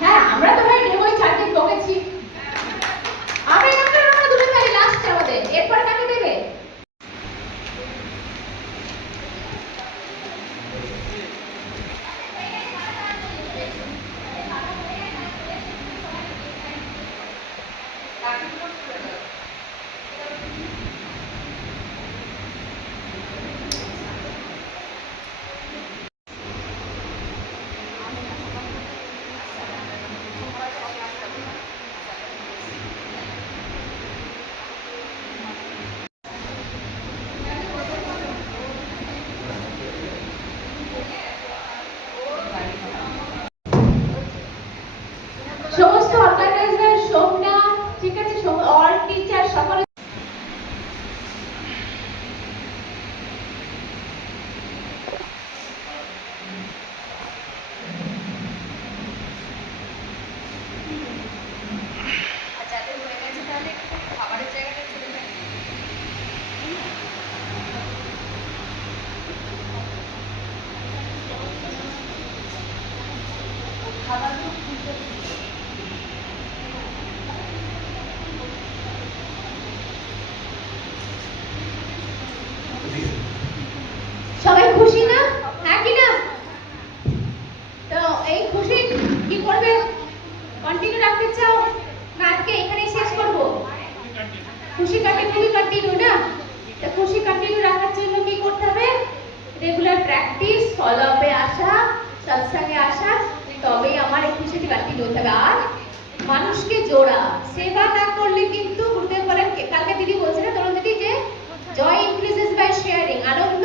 হ্যাঁ আমরা তো ভাই নেবই, 4 দিন বকেছি। আমরা আমরা দুটো তারিখ লাস্ট আমাদের, এরপর কাকে দেবে? সমস্ত অর্গানাইজার, সোমনা, ঠিক আছে, অল টিচার সকলে সবাই খুশি না? হ্যাঁ কি না? তো এই খুশি কি করবে? কন্টিনিউ রাখতে চাও না আজকে এখানেই শেষ করব? খুশি কন্টিনিউ না? তো খুশি কন্টিনিউ রাখার জন্য কি করতে হবে? রেগুলার প্র্যাকটিস, ফলো আপে আসা, সৎসঙ্গে আসা, তবেই আমার এই খুশিটি কন্টিনিউ হতে হবে। আর মানুষকে জোড়া, সেবা না করলে কিন্তু গুরুদেব বলেন, কালকে দিদি বলছে না তরুণ দিদি, যে জয় ইনক্রিজেস বাই শেয়ারিং, আনন্দ